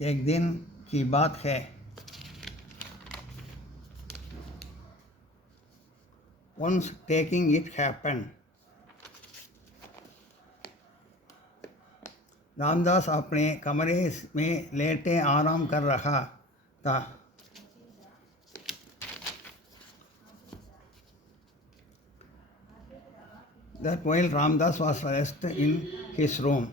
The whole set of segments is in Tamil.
एक दिन की बात है। Once taking it happened. Ramdas अपने कमरे में लेटे आराम कर रहा था। That while Ramdas was resting in his room,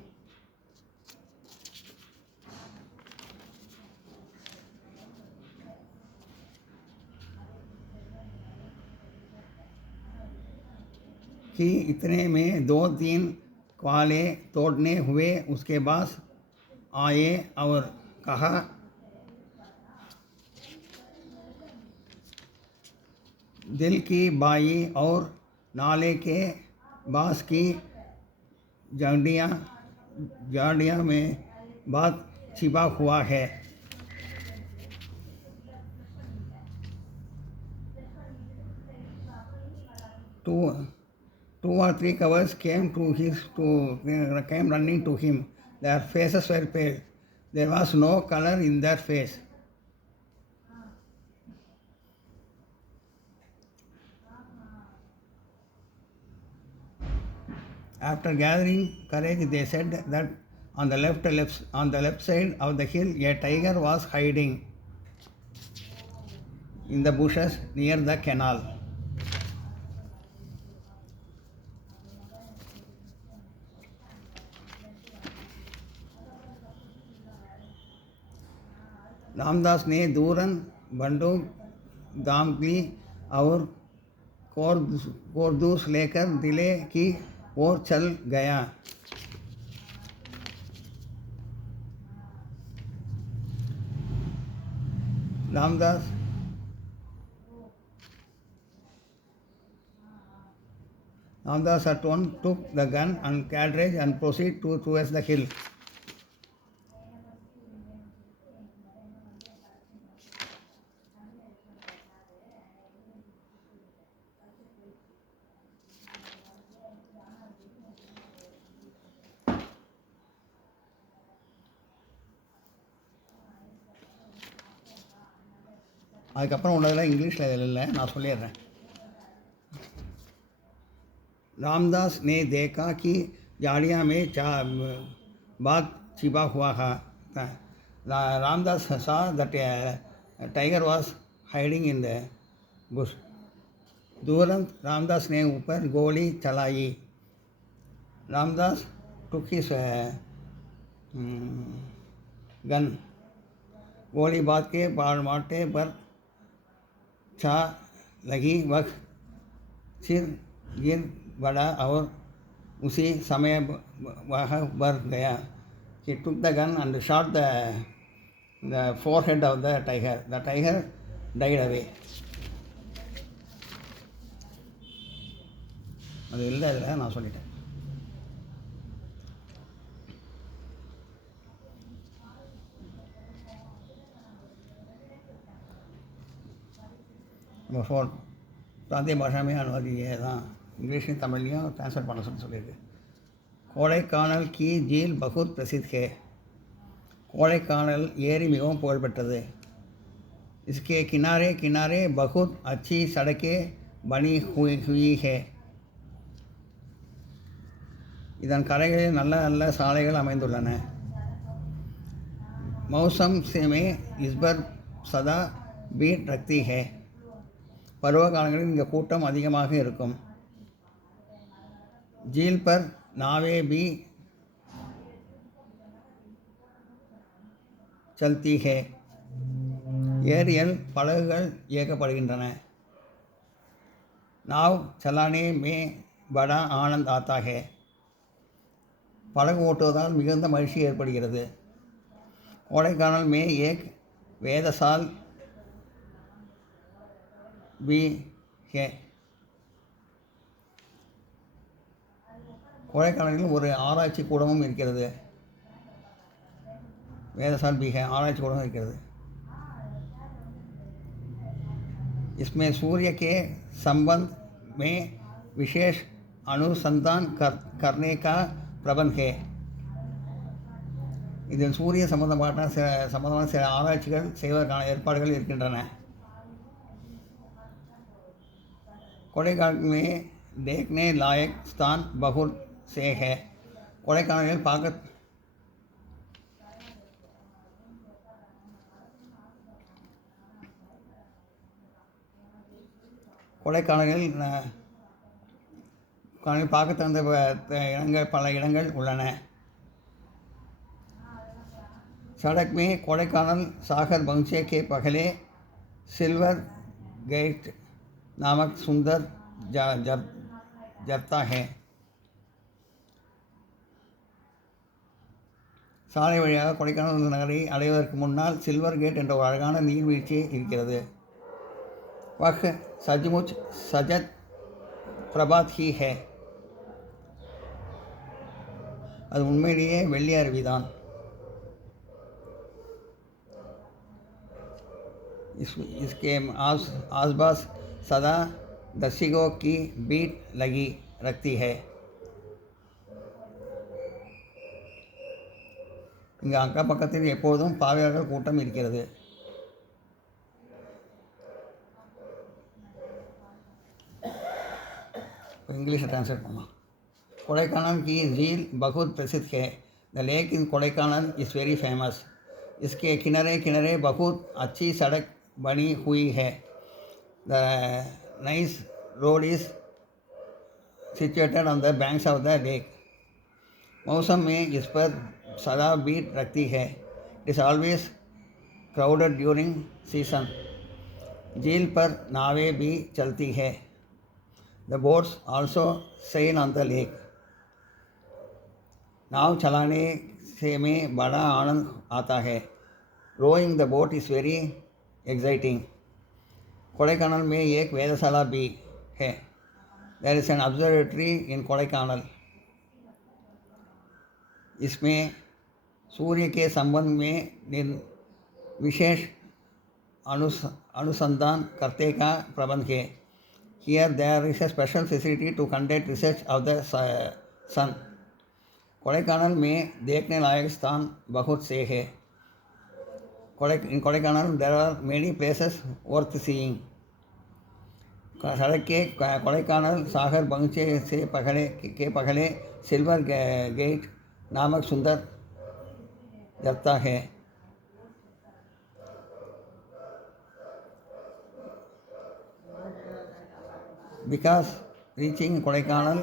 कि इतने में 2-3 क्वाले तोड़ने हुए उसके पास आए और कहा, दिल की बाई और नाले के बास की झाड़ियाँ में बात छिपा हुआ है। Two or three cows came running to him. Their faces were pale. There was no color in their face. After gathering courage, they said that on the left side of the hill, a tiger was hiding in the bushes near the canal. Ramdas ने दूरन बंदूक दाम ली और कारतूस लेकर किले की ओर चल गया। Ramdas at once took the gun and cartridge and proceeded towards the hill. அதுக்கப்புறம் உள்ளதெல்லாம் இங்கிலீஷில் இதில் இல்லை, நான் சொல்லிடுறேன். रामदास ने देखा कि झाड़ियाँ में बात छिपा हुआ था. Ramdas saw that a tiger was hiding in the bush. तुरंत रामदास ने ऊपर गोली चलाई. Ramdas took his gun. गोली बात के माटे पर छा लगी, वक्त सिर गिर पड़ा और उसी समय वह मर गया. He took the gun and shot the forehead of the tiger. The tiger died away. அது இல்லை, இதில் நான் சொல்லிட்டேன். प्रांतीय भाषा में अनुवाद ये தான், இங்கிலீஷ்லையும் தமிழ்லையும் ட்ரான்ஸ்ஃபர் பண்ண சொல்லியிருக்கு. கோடைக்கானல் की झील बहुत प्रसिद्ध है. கோடைக்கானல் ஏரி மிகவும் புகழ்பெற்றது. इसके किनारे किनारे बहुत अच्छी सड़कें बनी हुई है. இதன் கரைகளில் நல்ல நல்ல சாலைகள் அமைந்துள்ளன. मौसम से में इस पर सदा भीड़ रखती है. பருவ காலங்களில் இங்கே கூட்டம் அதிகமாக இருக்கும். झील पर नावें भी चलती है. ஏரியில் படகுகள் இயக்கப்படுகின்றன. नाव चलाने में बड़ा आनंद आता है. படகு ஓட்டுவதால் மிகுந்த மகிழ்ச்சி ஏற்படுகிறது. கோடைக்கானல் में एक वेधशाल भी है. கோடைக்கானலில் ஒரு ஆராய்ச்சி கூடமும் இருக்கிறது. வேதசால் भी है, ஆராய்ச்சி கூடமும் இருக்கிறது. इसमें सूर्य के संबंध में विशेष अनुसंधान करने का प्रबंध है. இதில் சூரிய சம்பந்தமான சில ஆராய்ச்சிகள் செய்வதற்கான ஏற்பாடுகள் இருக்கின்றன. கொடைக்கானல் में देखने लायक स्थान बहुत से है. கொடைக்கானலில் பார்க்க தகுந்த பல இடங்கள் உள்ளன. सड़क में कोडाईकनाल सागर बगीचे के पहले सिल्वर गेट नामक सुंदर जरता है. சாலை வழியாக கொடைக்கானல் நகரை அடைவதற்கு முன்னால் சில்வர் கேட் என்ற ஒரு அழகான நீர்வீழ்ச்சி இருக்கிறது. वह सचमुच सजत प्रभात ही है. அது உண்மையிலேயே வெள்ளி அருவிதான். इसके आसपास सदा दर्शकों की भीड़ लगी रखती है. இங்கே அக்கம் பக்கத்தில் எப்போதும் பார்வையாளர்கள் கூட்டம் இருக்கிறது. इंग्लिश ट्रांसलेट करना. कोडाईकनाल की झील बहुत प्रसिद्ध है. The lake in Kodaikanal is very famous. इसके किनारे किनारे बहुत अच्छी सड़क बनी हुई है. The nice road is situated on the banks of the lake. मौसम में इस पर सदा भीड़ रखती है. It is always crowded during season. झील पर नावें भी चलती है. The boats also sail on the lake. नाव चलाने से में बड़ा आनंद आता है. Rowing the boat is very exciting. Kodaikanal में एक वेधशाला भी है. There is an observatory in Kodaikanal. इसमें सूर्य के संबंध में विशेष अनुसंधान करने का प्रबंध है. Here there is a special facility to conduct research of the sun. Kodaikanal में देखने लायक स्थान बहुत से है. In Kodaikanal there are many places worth seeing. सड़क के कोडाईकनाल सागर बगीचे से पहले सिल्वर गेट नामक सुंदर जरता है. Because reaching Kodaikanal,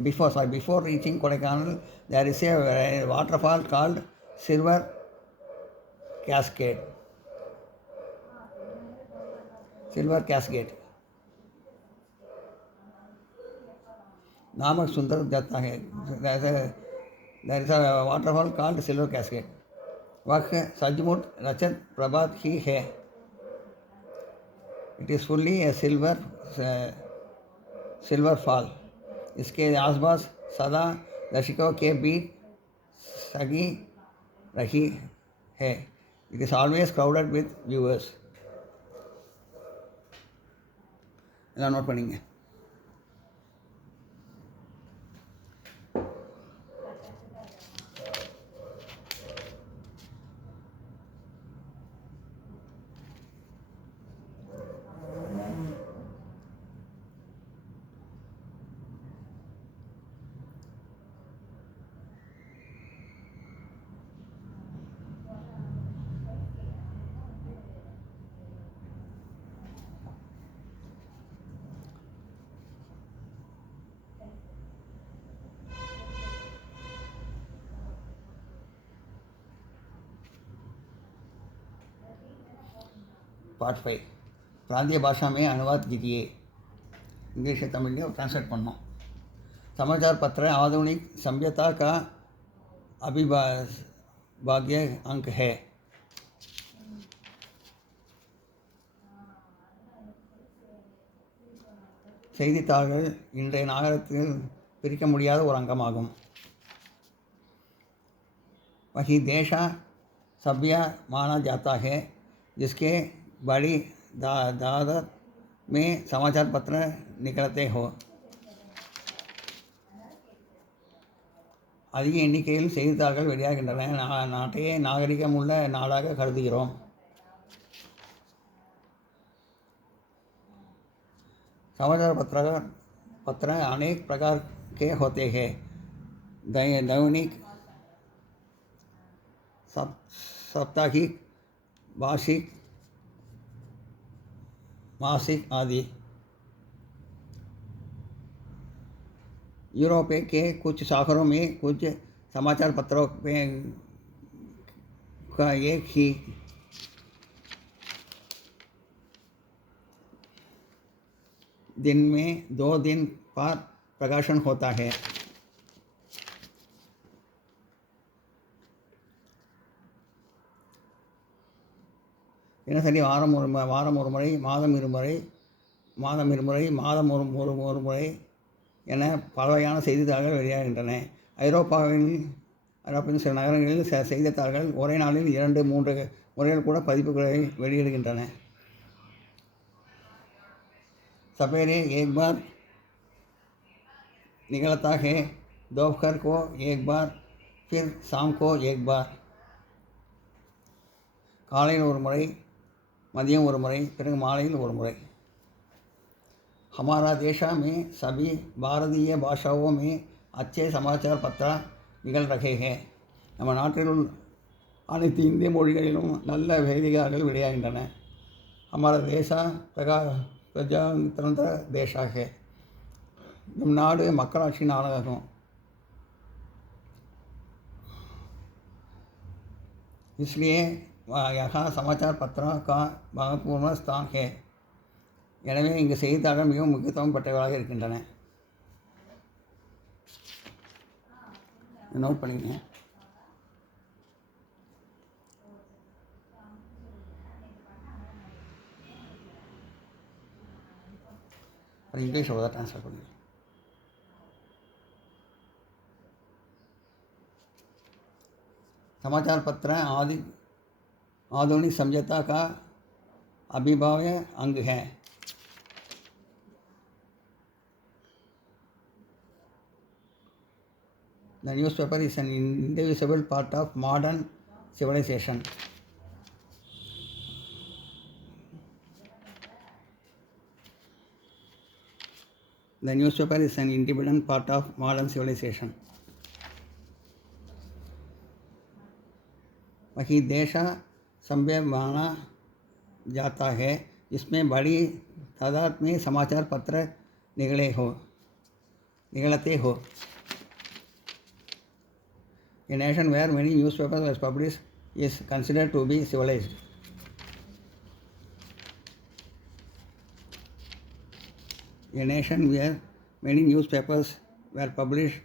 before reaching Kodaikanal, there is a waterfall called Silver Cascade. नामक सुंदर जाता है. There is a waterfall called Silver Cascade. वह सचमुच रजत प्रभात ही है. It is fully a silver fall. इसके आसपास सदा दर्शकों के बीच सगी रही है. It is always crowded with viewers. எல்லாம் நோட் பண்ணிங்க. पार्ट 5 प्रांतीय भाषा में अनुवाद कीजिए. इंग्लिश से तमिल में ट्रांसलेट பண்ணோம். समाचार पत्र आधुनिक सभ्यता का अविभाज्य अंग है. செய்தித்தாள்கள் இன்றைய நாகரிகத்தில் பிரிக்க முடியாத ஒரு அங்கமாகும். वही देशा सभ्य माना जाता है जिसके बड़ी दादत में समाचार पत्र निकलते हो. அதிக எண்ணிக்கையில் செய்தித்தாள்கள் வெளியாகின்றன. நாட்டையே நாகரிகமுள்ள நாடாக கருதுகிறோம். समाचार पत्र अनेक प्रकार के होते हैं. दैनिक, साप्ताहिक, भाषिक, मासिक आदि. यूरोप के कुछ शहरों में कुछ समाचार पत्रों का एक ही दिन में 2 दिन पर प्रकाशन होता है. தினசரி வாரம் ஒரு முறை, மாதம் இருமுறை, மாதம் ஒரு முறை என பல வகையான செய்தித்தாள்கள் வெளியாகின்றன. ஐரோப்பாவின் சில நகரங்களில் செய்தித்தாள்கள் ஒரே நாளில் 2-3 முறைகள் கூட பதிப்புகளை வெளியிடுகின்றன. सवेरे एक बार निकलता है, दोपहर को एक बार, फिर शाम को एक बार. காலையில் ஒரு முறை, மதியம் ஒரு முறை, பிறகு மாலையில் ஒரு முறை. हमारा देश में सभी भारतीय भाषाओं में अच्छे समाचार पत्र निकल रहे हैं. நம்ம நாட்டில் அனைத்து இந்திய மொழிகளிலும் நல்ல செய்தித்தாள்கள் வெளியாகின்றன. हमारा देश प्रजातंत्र देश है. நம் நாடு மக்களாட்சி நாடாகும். इसलिए यहाँ समाचार पत्रों का महत्वपूर्ण स्थान है. எனவே இங்கு செய்தித்தாள்கள் மிகவும் முக்கியத்துவம் பெற்றவையாக இருக்கின்றன. நோட் பண்ணிங்க. इंग्लिश होगा ट्रांसफर करेंगे. समाचार पत्र आधुनिक सभ्यता का अभिभाज्य अंग है. The newspaper is an indivisible part of modern civilization. The newspaper is an independent part of modern civilization. वही देश सभ्य माना जाता है जिसमें बड़ी तादाद में समाचार पत्र निकलते हो. A nation where many newspapers were published is considered to be civilized. A nation where many newspapers were published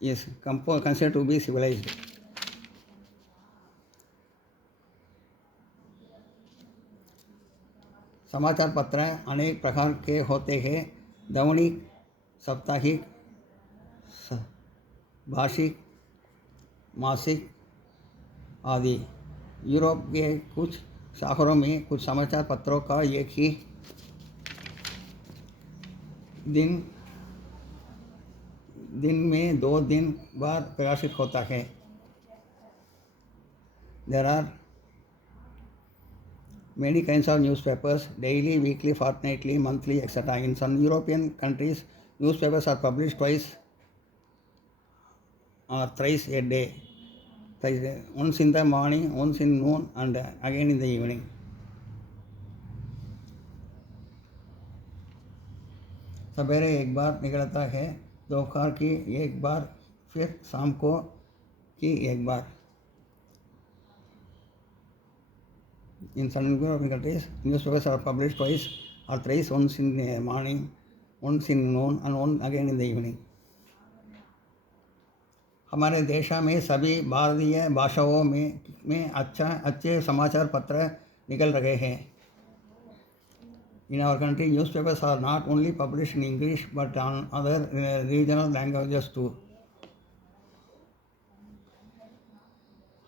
is considered to be civilized. समाचार पत्र अनेक प्रकार के होते हैं. दैनिक, साप्ताहिक, भाषिक, मासिक आदि. यूरोप के कुछ शहरों में कुछ समाचार पत्रों का एक ही दिन में 2 दिन बाद प्रकाशित होता है. There are many kinds of newspapers: daily, weekly, fortnightly, monthly, etc. In some European countries, newspapers are published twice or thrice a day. Once in the morning, once in noon, and again in the evening. सवेरे एक बार निकलता है, दोपहर की एक बार, फिर शाम को की एक बार. In some European countries, newspapers are published twice or thrice, once in the morning, once in noon, and one again in the evening. हमारे देश में सभी भारतीय भाषाओं में अच्छे समाचार पत्र निकल रहे हैं. In our country, newspapers are not only published in English but on other regional languages too.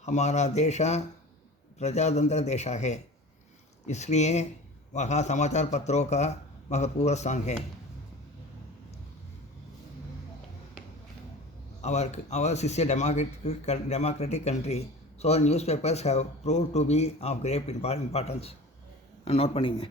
हमारा देश प्रजातंत्र देश है, इसलिए वहाँ समाचार पत्रों का महत्वपूर्ण स्थान है. ours is a democratic country. So newspapers have proved to be of great importance. Note பண்ணிங்க.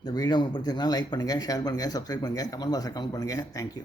இந்த வீடியோ உங்களுக்கு பிடிச்சிருந்தா லைக் பண்ணுங்கள், ஷேர் பண்ணுங்கள், சப்ஸ்கிரைப் பண்ணுங்கள், கமெண்ட் பாக்ஸில் கமெண்ட் பண்ணுங்கள். தேங்க்யூ.